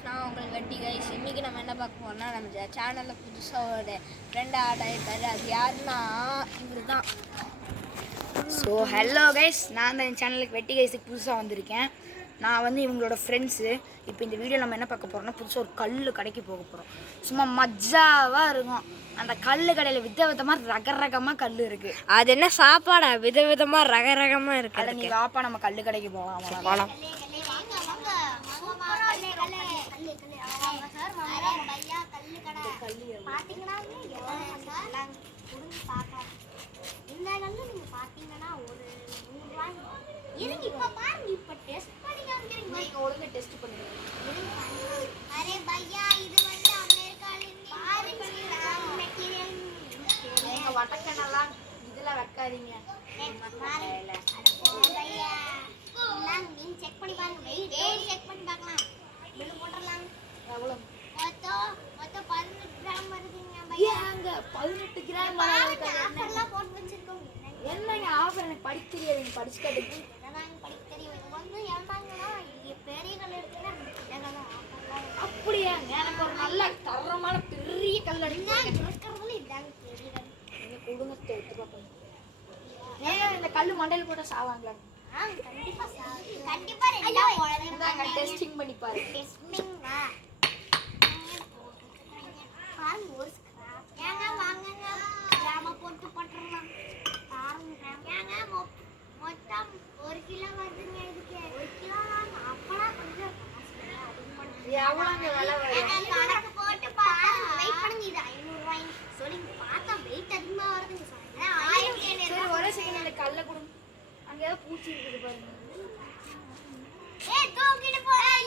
நான் உங்களுக்கு வெட்டி கைஸ். இன்றைக்கி நம்ம என்ன பார்க்க போறோம்னா, நம்ம சேனலில் புதுசாக ஒரு ஃப்ரெண்ட் ஆட் ஆகிட்டாரு. அது யாருன்னா இவர் தான். ஸோ ஹலோ கைஸ், நான் தான் என் சேனலுக்கு வெட்டி கைஸுக்கு புதுசாக வந்திருக்கேன். நான் வந்து இவங்களோட ஃப்ரெண்ட்ஸு. இப்போ இந்த வீடியோ நம்ம என்ன பார்க்க போகிறோம்னா, புதுசாக ஒரு கல் கடைக்கு போக போகிறோம். சும்மா மஜாவாக இருக்கும். அந்த கல் கடையில் விதவிதமாக ரகரகமாக கல் இருக்குது. அது என்ன சாப்பாடா? விதவிதமாக ரகரகமாக இருக்குது. அதை நீ வாப்பா, நம்ம கல் கடைக்கு போகலாம். போகலாம். ஒழுங்கா டெஸ்ட் பண்ணுங்க. அரே பையா, இது வந்து அமெரிக்கால நீங்க வட்டக்கனெல்லாம் இதுல வைக்காதீங்க. நீங்க செக் பண்ணி பாருங்க. வெயிட் செக் பண்ணி பார்க்கலாம். பில் போட்டுறலாம். எவ்வளவு? மொத்தம் 18 கிராம் வருதுங்க பையா. ஏங்க 18 கிராம் ஆஃபர்லாம் போட்டு வச்சிருக்கோம். என்னங்க ஆஃபர்? எனக்கு படிக்க தெரியாது. நீங்க படிச்சு காட்டுங்க. என்னதாங்க படிக்க தெரியும். இது வந்து ஏன்டாங்கன்னா பெரிய கல் எடுத்தா என்னதான் ஆஃபர்லாம் அப்படியாங்க? எனக்கு ஒரு நல்ல தரமான பெரிய கல் இருக்கிறதுல இதாங்க பெரிய கல். நீங்க கொடுங்க எடுத்து பார்ப்போம். ஏன் இந்த கல் மண்டையில போட்டா சாவாங்களா? கண்டிப்பா ரெண்டா போடுறேன். டெஸ்டிங் பண்ணி பாரு. டெஸ்டிங் வா. பாருங்க ஒரு ஸ்கிராப். ஏங்க வாங்குங்க. கிராம போட்டு போட்டுறலாம். பாருங்க கிராம். ஏங்க மொத்தம் 1 கிலோ வருதுங்க இதுக்கு. 1 கிலோ அப்பலாம் கொஞ்சம் எவ்வளவுங்க விலை வரும்? கணக்கு போட்டு பாருங்க. வெயிட் பண்ணுங்க. இது 500 ரூபாய். சொல்லுங்க பார்த்தா வெயிட் அதிகமா வருதுங்க சொல்லுங்க. 1000 சரி, ஒரே செகண்ட் அந்த கல்லை கொடுங்க. அங்க ஏதோ பூச்சி இருக்குது பாருங்க. தூக்கிட்டு போறேன்.